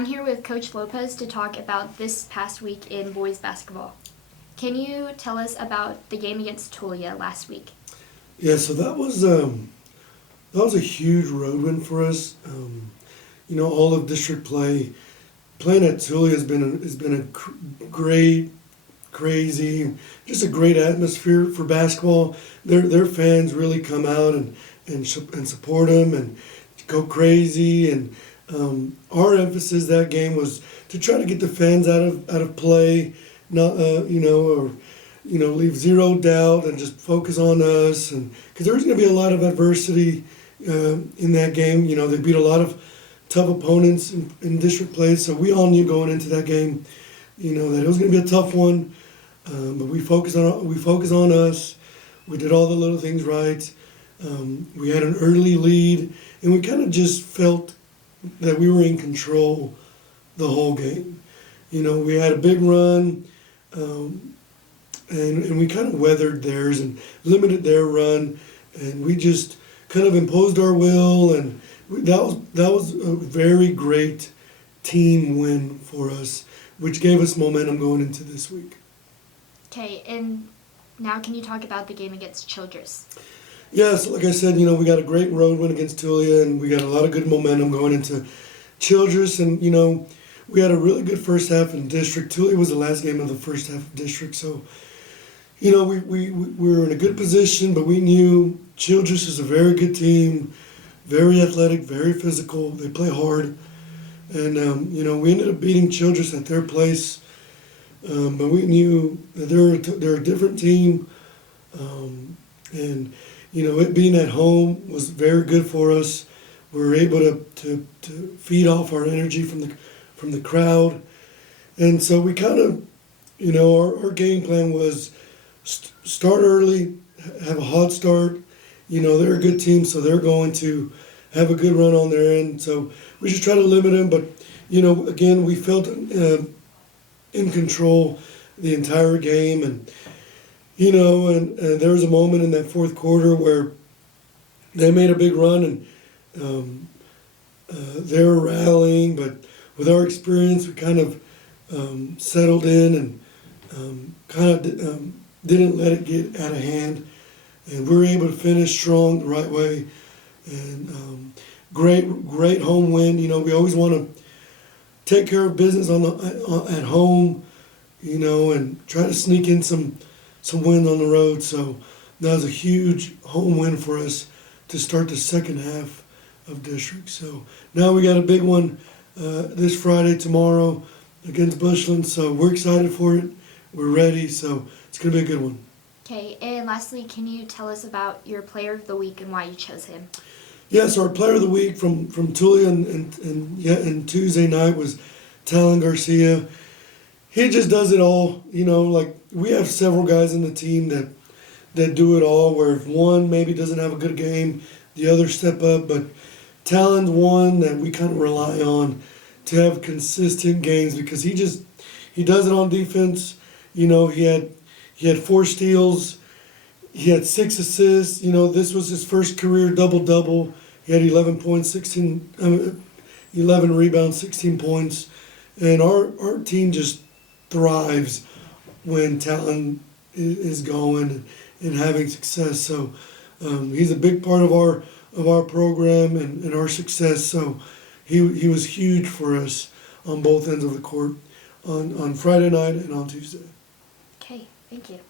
I'm here with Coach Lopez to talk about this past week in boys basketball. Can you tell us about the game against Tulia last week? Yeah, so that was a huge road win for us. All of district playing at Tulia has been a great, crazy, just a great atmosphere for basketball. Their fans really come out and support them and go crazy. And our emphasis that game was to try to get the fans out of play, not leave zero doubt and just focus on us. And because there was going to be a lot of adversity in that game. They beat a lot of tough opponents in district play, so we all knew going into that game, that it was going to be a tough one. But we focused on us. We did all the little things right. We had an early lead, and we kind of just felt that we were in control the whole game. We had a big run, and we kind of weathered theirs and limited their run, and we just kind of imposed our will, and that was a very great team win for us, which gave us momentum going into this week. Okay, and now can you talk about the game against Childress? Yes, like I said, we got a great road win against Tulia, and we got a lot of good momentum going into Childress, and we had a really good first half in district. Tulia was the last game of the first half of district, so we were in a good position, but we knew Childress is a very good team, very athletic, very physical. They play hard, and we ended up beating Childress at their place, but we knew that they're a different team, and it being at home was very good for us. We were able to feed off our energy from the crowd, and so we kind of, our game plan was start early, have a hot start. They're a good team, so they're going to have a good run on their end. So we just try to limit them, but again, we felt in control the entire game, and there was a moment in that fourth quarter where they made a big run, and they were rallying, but with our experience, we kind of settled in and didn't let it get out of hand, and we were able to finish strong the right way, and great home win. We always want to take care of business at home, and try to sneak in some wins on the road. So that was a huge home win for us to start the second half of district. So now we got a big one this Friday, tomorrow, against Bushland. So we're excited for it. We're ready. So it's going to be a good one. Okay, and lastly, can you tell us about your player of the week and why you chose him? Yes, our player of the week from Tulia and Tuesday night was Talon Garcia. He just does it all. Like we have several guys in the team that do it all, where if one maybe doesn't have a good game, the others step up. But Talon's one that we kind of rely on to have consistent games, because he does it on defense. He had 4 steals. He had 6 assists. This was his first career double-double. He had 11 points, 11 rebounds, 16 points. And our team just thrives when Talon is going and having success. So he's a big part of our program and our success. So he was huge for us on both ends of the court on Friday night and on Tuesday. Okay, thank you.